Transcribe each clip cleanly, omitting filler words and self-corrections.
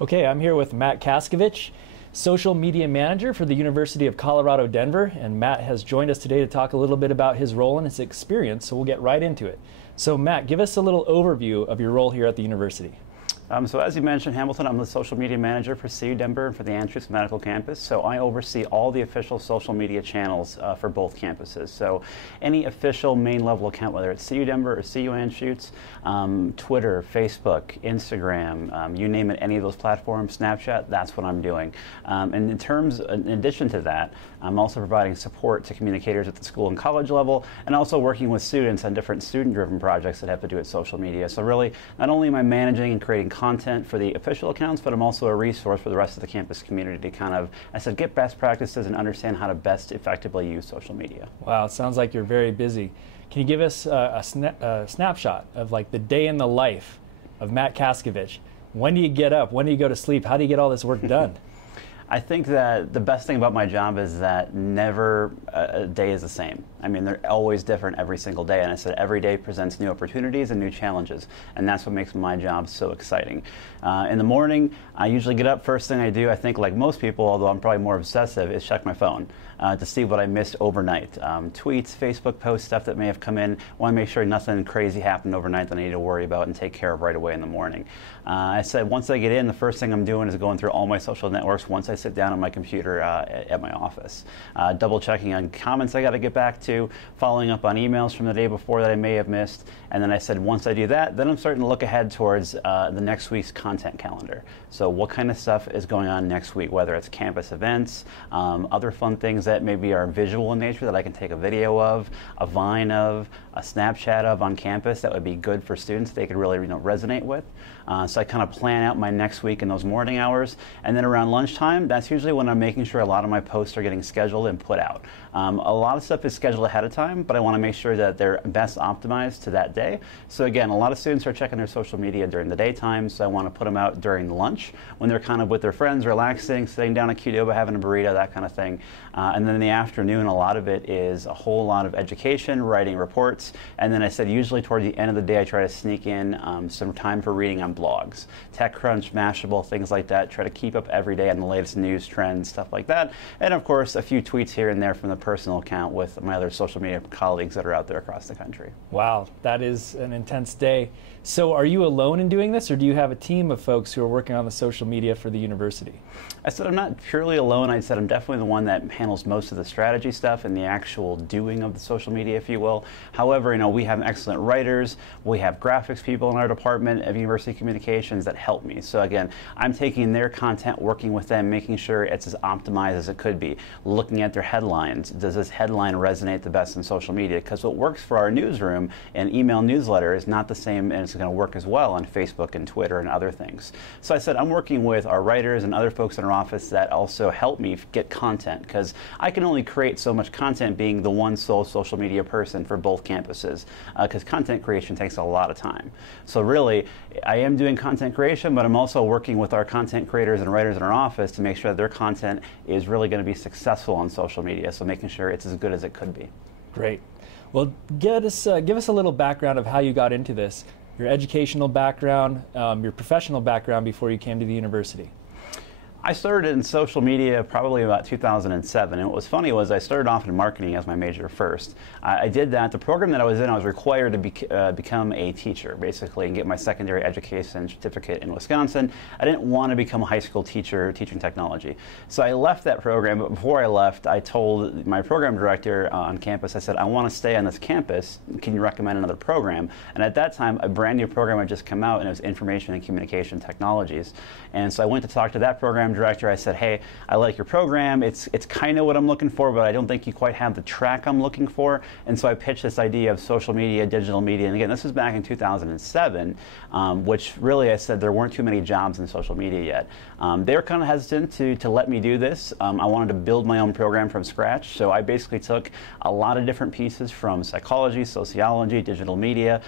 Okay, I'm here with Matt Kaskavitch, Social Media Manager for the University of Colorado, Denver, and Matt has joined us today to talk a little bit about his role and his experience, so we'll get right into it. So Matt, give us a little overview of your role here at the university. So as you mentioned, Hamilton, I'm the social media manager for CU Denver and for the Andrews Medical Campus. So I oversee all the official social media channels for both campuses. So any official main level account, whether it's CU Denver or CU Anschutz, Twitter, Facebook, Instagram, you name it, any of those platforms, Snapchat, that's what I'm doing. And in addition to that, I'm also providing support to communicators at the school and college level, and also working with students on different student-driven projects that have to do with social media. So really, not only am I managing and creating content for the official accounts, but I'm also a resource for the rest of the campus community to kind of, get best practices and understand how to best effectively use social media. Wow, it sounds like you're very busy. Can you give us a snapshot of like the day in the life of Matt Kaskavitch? When do you get up? When do you go to sleep? How do you get all this work done? I think that the best thing about my job is that never a day is the same. I mean, they're always different every single day, and I said every day presents new opportunities and new challenges, and that's what makes my job so exciting. In the morning, I usually get up, first thing I do, I think like most people, although I'm probably more obsessive, is check my phone to see what I missed overnight. Tweets, Facebook posts, stuff that may have come in. I want to make sure nothing crazy happened overnight that I need to worry about and take care of right away in the morning. I said once I get in, the first thing I'm doing is going through all my social networks once I sit down on my computer at my office. Double checking on comments I got to get back to, following up on emails from the day before that I may have missed, and then I said once I do that, then I'm starting to look ahead towards the next week's content calendar. So what kind of stuff is going on next week, whether it's campus events, other fun things that maybe are visual in nature that I can take a video of, a Vine of, a Snapchat of on campus that would be good for students they could really resonate with. So I kind of plan out my next week in those morning hours, and then around lunchtime, that's usually when I'm making sure a lot of my posts are getting scheduled and put out. A lot of stuff is scheduled ahead of time, but I want to make sure that they're best optimized to that day. So again, a lot of students are checking their social media during the daytime, so I want to put them out during lunch when they're kind of with their friends, relaxing, sitting down at Qdoba, having a burrito, that kind of thing. And then in the afternoon, a lot of it is a whole lot of education, writing reports, and then I said usually toward the end of the day, I try to sneak in some time for reading on blogs. TechCrunch, Mashable, things like that. Try to keep up every day on the latest news, trends, stuff like that. And of course, a few tweets here and there from the personal account with my other social media colleagues that are out there across the country. Wow, that is an intense day. So are you alone in doing this, or do you have a team of folks who are working on the social media for the university? I said I'm not purely alone. I said I'm definitely the one that handles most of the strategy stuff and the actual doing of the social media, if you will. However, we have excellent writers. We have graphics people in our department of university communications that help me. So again, I'm taking their content, working with them, making sure it's as optimized as it could be, looking at their headlines. Does this headline resonate the best in social media? Because what works for our newsroom and email newsletter is not the same, and it's going to work as well on Facebook and Twitter and other things. So I said I'm working with our writers and other folks in our office that also help me get content, because I can only create so much content being the one sole social media person for both campuses, because content creation takes a lot of time. So really, I am doing content creation, but I'm also working with our content creators and writers in our office to make sure that their content is really going to be successful on social media, so making sure it's as good as it could be. Great. Well, give us a little background of how you got into this, your educational background, your professional background before you came to the university. I started in social media probably about 2007, and what was funny was I started off in marketing as my major first. I did that. The program that I was in, I was required to become a teacher, basically, and get my secondary education certificate in Wisconsin. I didn't want to become a high school teacher teaching technology. So I left that program, but before I left, I told my program director on campus, I said, I want to stay on this campus. Can you recommend another program? And at that time, a brand new program had just come out, and it was Information and Communication Technologies. And so I went to talk to that program director. I said, hey, I like your program. It's kind of what I'm looking for, but I don't think you quite have the track I'm looking for. And so I pitched this idea of social media, digital media. And again, this was back in 2007, which really I said there weren't too many jobs in social media yet. They were kind of hesitant to let me do this. I wanted to build my own program from scratch. So I basically took a lot of different pieces from psychology, sociology, digital media,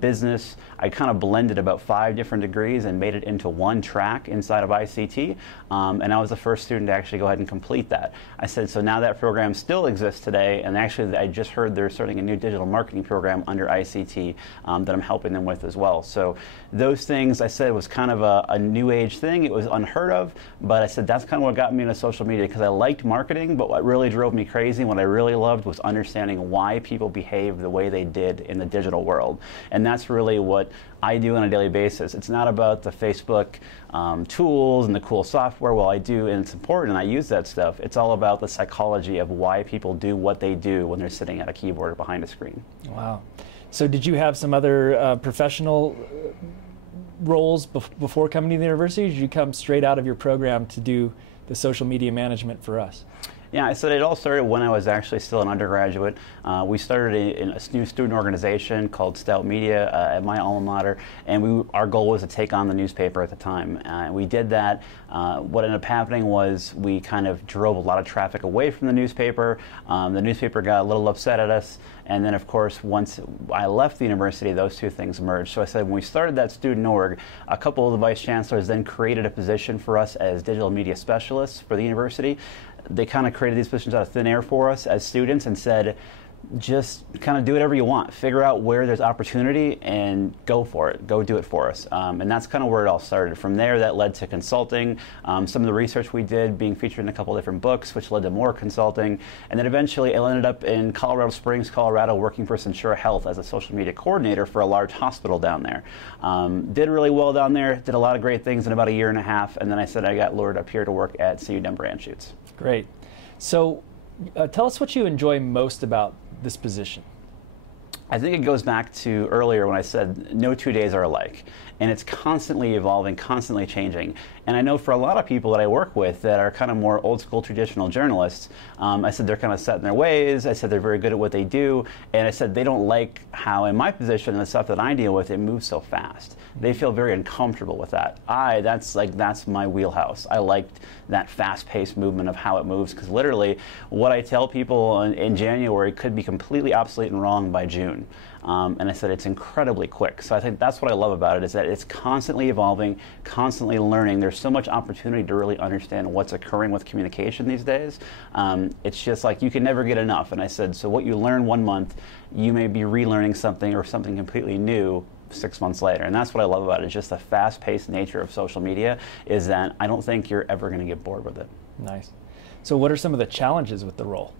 business. I kind of blended about 5 different degrees and made it into one track inside of ICT. and I was the first student to actually go ahead and complete that. I said, so now that program still exists today, and actually I just heard they're starting a new digital marketing program under ICT that I'm helping them with as well. So those things, I said, was kind of a new age thing. It was unheard of, but I said that's kind of what got me into social media, because I liked marketing, but what really drove me crazy, what I really loved, was understanding why people behave the way they did in the digital world. And that's really what I do on a daily basis. It's not about the Facebook tools and the cool software. Well, I do, and it's important, and I use that stuff. It's all about the psychology of why people do what they do when they're sitting at a keyboard or behind a screen. Wow. So did you have some other professional roles before coming to the university, or did you come straight out of your program to do the social media management for us? Yeah, I said it all started when I was actually still an undergraduate. We started in a new student organization called Stout Media at my alma mater, and our goal was to take on the newspaper at the time. We did that. What ended up happening was we kind of drove a lot of traffic away from the newspaper. The newspaper got a little upset at us, and then of course once I left the university, those two things merged. So I said when we started that student org, a couple of the vice chancellors then created a position for us as digital media specialists for the university. They kind of created these positions out of thin air for us as students and said, just kind of do whatever you want. Figure out where there's opportunity and go for it. Go do it for us. And that's kind of where it all started. From there, that led to consulting. Some of the research we did being featured in a couple of different books, which led to more consulting. And then eventually, I ended up in Colorado Springs, Colorado, working for Centura Health as a social media coordinator for a large hospital down there. Did really well down there. Did a lot of great things in about a year and a half. And then I said I got lured up here to work at CU Denver Anschutz. Great. So tell us what you enjoy most about this position. I think it goes back to earlier when I said no 2 days are alike. And it's constantly evolving, constantly changing. And I know for a lot of people that I work with that are kind of more old school traditional journalists, I said they're kind of set in their ways. I said they're very good at what they do. And I said they don't like how in my position and the stuff that I deal with, it moves so fast. They feel very uncomfortable with that. That's my wheelhouse. I liked that fast-paced movement of how it moves, because literally what I tell people in January could be completely obsolete and wrong by June. And I said it's incredibly quick. So I think that's what I love about it, is that it's constantly evolving, constantly learning. There's so much opportunity to really understand what's occurring with communication these days. It's just like you can never get enough. And I said, so what you learn 1 month, you may be relearning something or something completely new 6 months later. And that's what I love about it. It's just the fast-paced nature of social media, is that I don't think you're ever going to get bored with it. Nice. So what are some of the challenges with the role?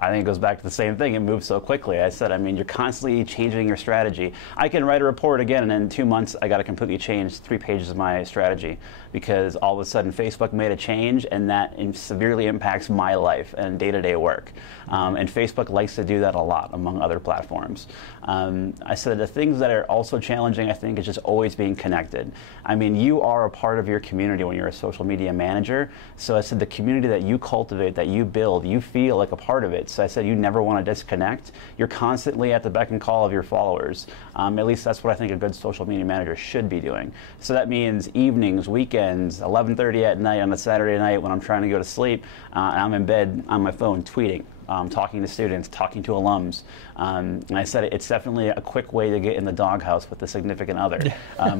I think it goes back to the same thing. It moves so quickly. I said, you're constantly changing your strategy. I can write a report again, and in 2 months, I got to completely change 3 pages of my strategy, because all of a sudden Facebook made a change, and that severely impacts my life and day-to-day work. And Facebook likes to do that a lot, among other platforms. I said the things that are also challenging, I think, is just always being connected. You are a part of your community when you're a social media manager. So I said the community that you cultivate, that you build, you feel like a part of it. So I said you never want to disconnect. You're constantly at the beck and call of your followers. At least that's what I think a good social media manager should be doing. So that means evenings, weekends, 11:30 at night on a Saturday night when I'm trying to go to sleep, I'm in bed on my phone tweeting. Talking to students, talking to alums. And I said it's definitely a quick way to get in the doghouse with the significant other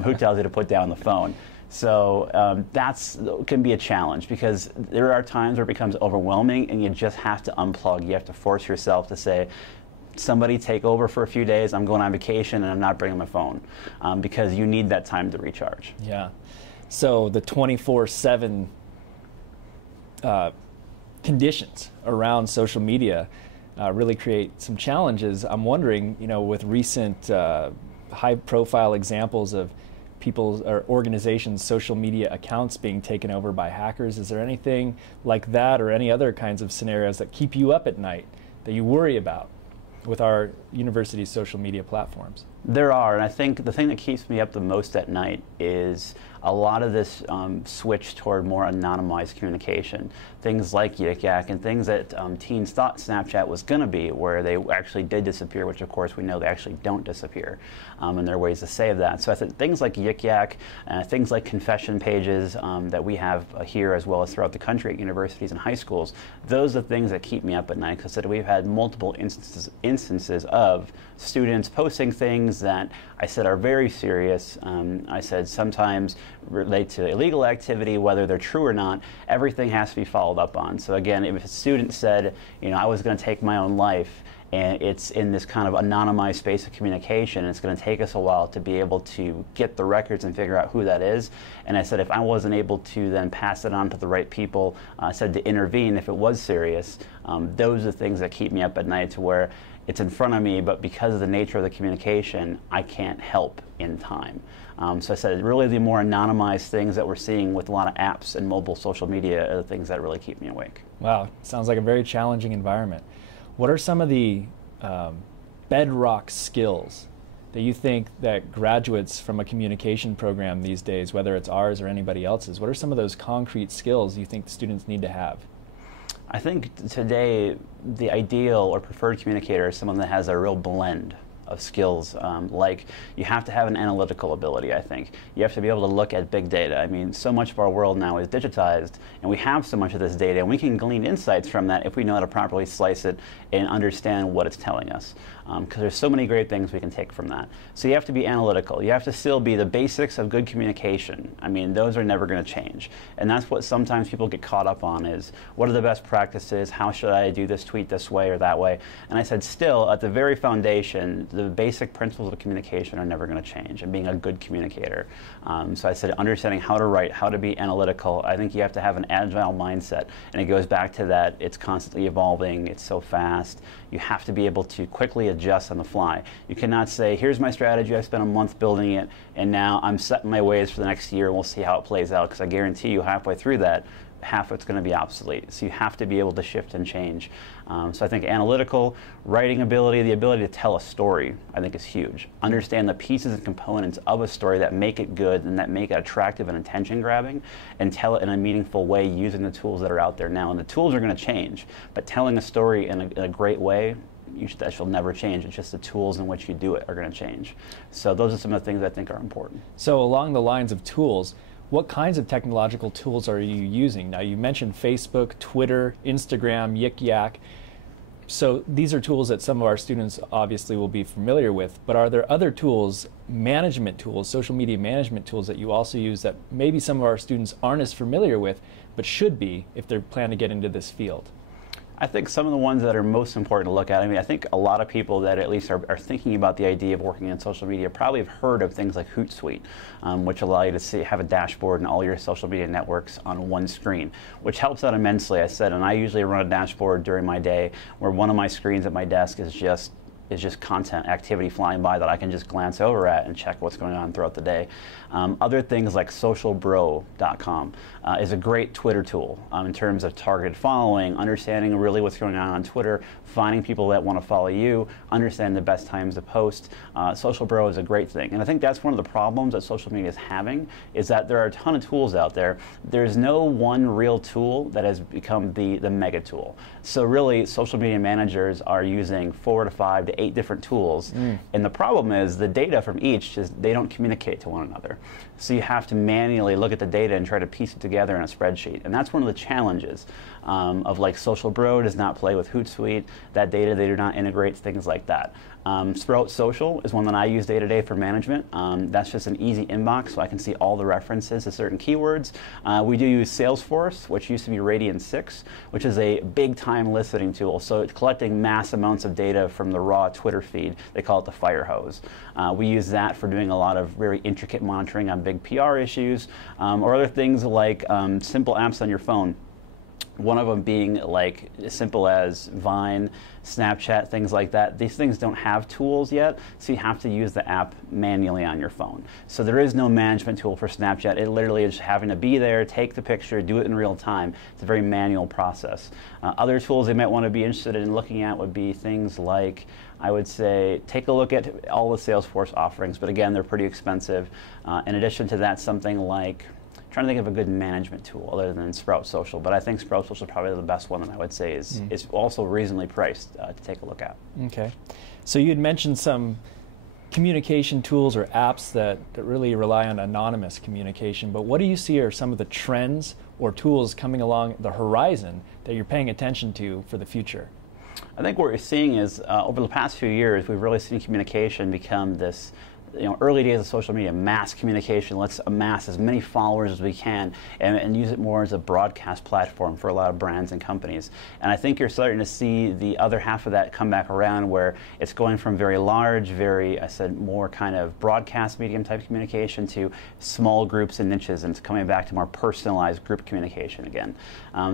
who tells you to put down the phone. So that can be a challenge, because there are times where it becomes overwhelming and you just have to unplug. You have to force yourself to say, somebody take over for a few days, I'm going on vacation and I'm not bringing my phone, because you need that time to recharge. Yeah. So the 24/7 conditions around social media really create some challenges. I'm wondering, with recent high-profile examples of people's or organizations' social media accounts being taken over by hackers, is there anything like that or any other kinds of scenarios that keep you up at night that you worry about with our university's social media platforms? There are, and I think the thing that keeps me up the most at night is a lot of this switch toward more anonymized communication. Things like Yik Yak and things that teens thought Snapchat was going to be, where they actually did disappear, which of course we know they actually don't disappear. And there are ways to save that. So I think things like Yik Yak, things like confession pages that we have here as well as throughout the country at universities and high schools, those are the things that keep me up at night, because we've had multiple instances of students posting things things that I said are very serious. I said sometimes relate to illegal activity, whether they're true or not. Everything has to be followed up on. So again, if a student said, I was going to take my own life, and it's in this kind of anonymized space of communication, and it's going to take us a while to be able to get the records and figure out who that is. And I said if I wasn't able to then pass it on to the right people, I said to intervene if it was serious. Those are the things that keep me up at night, to where it's in front of me, but because of the nature of the communication, I can't help in time. So I said really the more anonymized things that we're seeing with a lot of apps and mobile social media are the things that really keep me awake. Wow, sounds like a very challenging environment. What are some of the bedrock skills that you think that graduates from a communication program these days, whether it's ours or anybody else's, what are some of those concrete skills you think students need to have? I think today the ideal or preferred communicator is someone that has a real blend of skills. Like you have to have an analytical ability, I think. You have to be able to look at big data. I mean, so much of our world now is digitized, and we have so much of this data, and we can glean insights from that if we know how to properly slice it and understand what it's telling us. Because there's so many great things we can take from that. So you have to be analytical. You have to still be the basics of good communication. I mean, those are never going to change. And that's what sometimes people get caught up on is, what are the best practices? How should I do this tweet this way or that way? And I said, still, at the very foundation, the basic principles of communication are never going to change, and being a good communicator. So I said, understanding how to write, how to be analytical. I think you have to have an agile mindset. And it goes back to that, it's constantly evolving, it's so fast. You have to be able to quickly adjust on the fly. You cannot say, here's my strategy, I spent a month building it, and now I'm setting my ways for the next year, and we'll see how it plays out, because I guarantee you halfway through that, half of it's going to be obsolete. So you have to be able to shift and change. So I think analytical, writing ability, the ability to tell a story, I think is huge. Understand the pieces and components of a story that make it good and that make it attractive and attention grabbing, and tell it in a meaningful way using the tools that are out there now. And the tools are going to change, but telling a story in a great way, that shall never change. It's just the tools in which you do it are going to change. So those are some of the things I think are important. So along the lines of tools, what kinds of technological tools are you using? Now, you mentioned Facebook, Twitter, Instagram, Yik Yak. So these are tools that some of our students obviously will be familiar with, but are there other tools, management tools, social media management tools that you also use that maybe some of our students aren't as familiar with, but should be if they're planning to get into this field? I think some of the ones that are most important to look at, I mean, I think a lot of people that at least are thinking about the idea of working in social media probably have heard of things like Hootsuite, which allow you to have a dashboard and all your social media networks on one screen, which helps out immensely. I said, and I usually run a dashboard during my day where one of my screens at my desk is just content, activity flying by that I can just glance over at and check what's going on throughout the day. Other things like socialbro.com is a great Twitter tool in terms of targeted following, understanding really what's going on Twitter, finding people that want to follow you, understanding the best times to post. Social Bro is a great thing. And I think that's one of the problems that social media is having, is that there are a ton of tools out there. There's no one real tool that has become the mega tool. So really, social media managers are using 4 to 5 to 8 different tools. And the problem is the data from each, they don't communicate to one another. So you have to manually look at the data and try to piece it together in a spreadsheet. And that's one of the challenges of like Social Bro does not play with Hootsuite. That data, they do not integrate, things like that. Sprout Social is one that I use day to day for management. That's just an easy inbox so I can see all the references to certain keywords. We do use Salesforce, which used to be Radian 6, which is a big time listening tool. So it's collecting mass amounts of data from the raw Twitter feed. They call it the fire hose. We use that for doing a lot of very intricate monitoring on big PR issues, or other things like simple apps on your phone. One of them being like as simple as Vine, Snapchat, things like that. These things don't have tools yet, so you have to use the app manually on your phone. So there is no management tool for Snapchat. It literally is having to be there, take the picture, do it in real time. It's a very manual process. Other tools they might want to be interested in looking at would be things like, I would say, take a look at all the Salesforce offerings, but again, they're pretty expensive. In addition to that, something like, trying to think of a good management tool other than Sprout Social, but I think Sprout Social is probably the best one that I would say is also reasonably priced to take a look at. Okay. So you had mentioned some communication tools or apps that really rely on anonymous communication, but what do you see are some of the trends or tools coming along the horizon that you're paying attention to for the future? I think what we're seeing is over the past few years, we've really seen communication become this, early days of social media, mass communication. Let's amass as many followers as we can and use it more as a broadcast platform for a lot of brands and companies. And I think you're starting to see the other half of that come back around, where it's going from very large, I said more kind of broadcast medium type communication to small groups and niches, and it's coming back to more personalized group communication again.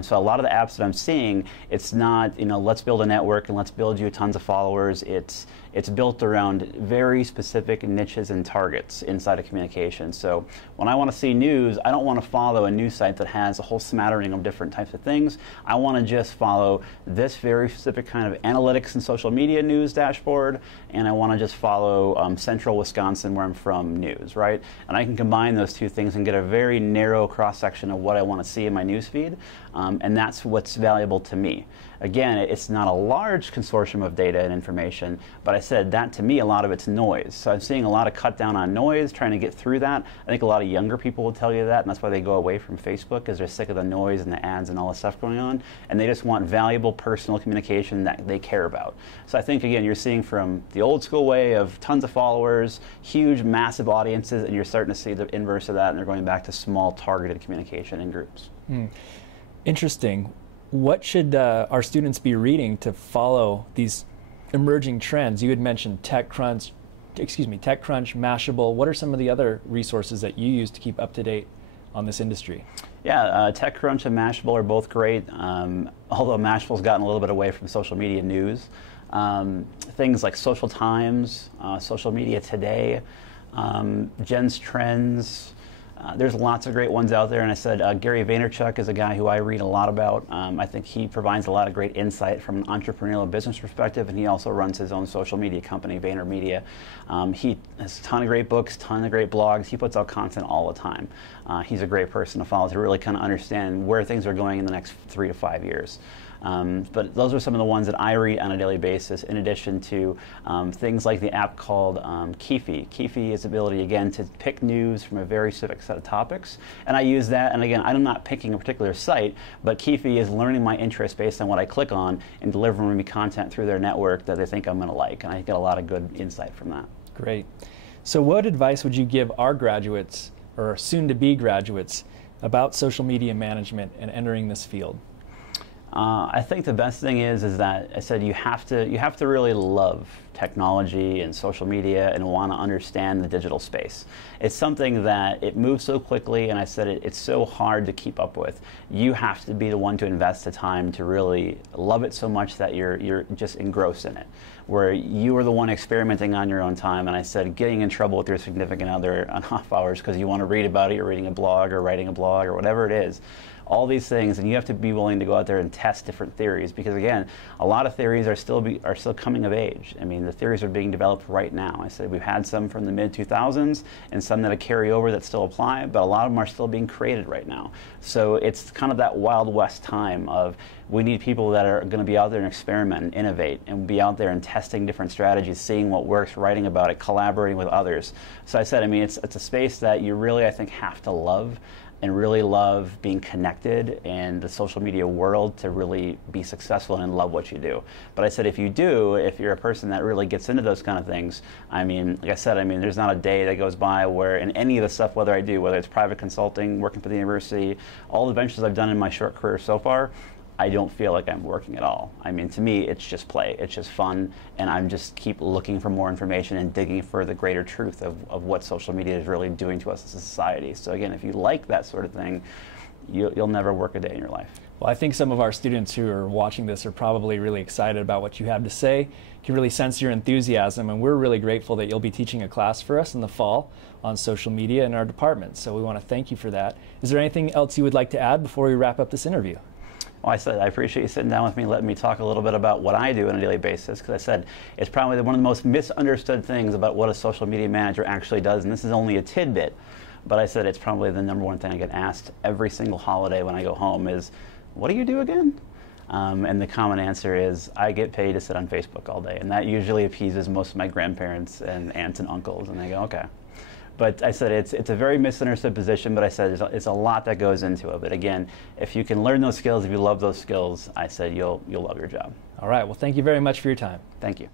So a lot of the apps that I'm seeing, it's not, let's build a network and let's build you tons of followers. It's built around very specific niches and targets inside of communication. So when I want to see news, I don't want to follow a news site that has a whole smattering of different types of things. I want to just follow this very specific kind of analytics and social media news dashboard, and I want to just follow Central Wisconsin, where I'm from, news, right? And I can combine those two things and get a very narrow cross-section of what I want to see in my news feed, and that's what's valuable to me. Again, it's not a large consortium of data and information, but I said that to me, a lot of it's noise. So I'm seeing a lot of cut down on noise, trying to get through that. I think a lot of younger people will tell you that, and that's why they go away from Facebook, because they're sick of the noise and the ads and all the stuff going on, and they just want valuable personal communication that they care about. So I think, again, you're seeing from the old school way of tons of followers, huge, massive audiences, and you're starting to see the inverse of that, and they're going back to small, targeted communication in groups. Interesting. What should our students be reading to follow these emerging trends? You had mentioned TechCrunch, Mashable. What are some of the other resources that you use to keep up to date on this industry? Yeah, TechCrunch and Mashable are both great, although Mashable's gotten a little bit away from social media news. Things like Social Times, Social Media Today, Jen's Trends. There's lots of great ones out there, and I said Gary Vaynerchuk is a guy who I read a lot about. I think he provides a lot of great insight from an entrepreneurial business perspective, and he also runs his own social media company, VaynerMedia. He has a ton of great books, ton of great blogs. He puts out content all the time. He's a great person to follow to really kind of understand where things are going in the next 3 to 5 years. But those are some of the ones that I read on a daily basis, in addition to things like the app called Keefe. Keefe is the ability, again, to pick news from a very specific set of topics. And I use that, and again, I'm not picking a particular site, but Keefe is learning my interest based on what I click on and delivering me content through their network that they think I'm going to like. And I get a lot of good insight from that. Great. So what advice would you give our graduates, or soon-to-be graduates, about social media management and entering this field? I think the best thing is that I said you have to really love technology and social media and want to understand the digital space. It's something that it moves so quickly, and I said it's so hard to keep up with. You have to be the one to invest the time to really love it so much that you're just engrossed in it, where you are the one experimenting on your own time. And I said getting in trouble with your significant other on off hours because you want to read about it, you're reading a blog or writing a blog or whatever it is. All these things, and you have to be willing to go out there and test different theories, because again, a lot of theories are still coming of age. I mean, the theories are being developed right now. I said we've had some from the mid-2000s and some that carry over that still apply, but a lot of them are still being created right now. So it's kind of that Wild West time of we need people that are going to be out there and experiment and innovate and be out there and testing different strategies, seeing what works, writing about it, collaborating with others. So I said, I mean, it's a space that you really, I think, have to love, and really love being connected in the social media world to really be successful and love what you do. But I said if you're a person that really gets into those kind of things, I mean, like I said, I mean, there's not a day that goes by where in any of the stuff, whether it's private consulting, working for the university, all the ventures I've done in my short career so far, I don't feel like I'm working at all. I mean, to me, it's just play. It's just fun, and I'm just keep looking for more information and digging for the greater truth of what social media is really doing to us as a society. So again, if you like that sort of thing, you'll never work a day in your life. Well, I think some of our students who are watching this are probably really excited about what you have to say. You can really sense your enthusiasm, and we're really grateful that you'll be teaching a class for us in the fall on social media in our department. So we want to thank you for that. Is there anything else you would like to add before we wrap up this interview? Well, I said I appreciate you sitting down with me, letting me talk a little bit about what I do on a daily basis, because I said it's probably one of the most misunderstood things about what a social media manager actually does, and this is only a tidbit, but I said it's probably the #1 thing I get asked every single holiday when I go home is, what do you do again? And the common answer is, I get paid to sit on Facebook all day, and that usually appeases most of my grandparents and aunts and uncles, and they go, okay. But I said it's a very misunderstood position, but I said it's a lot that goes into it. But again, if you can learn those skills, if you love those skills, I said you'll love your job. All right. Well, thank you very much for your time. Thank you.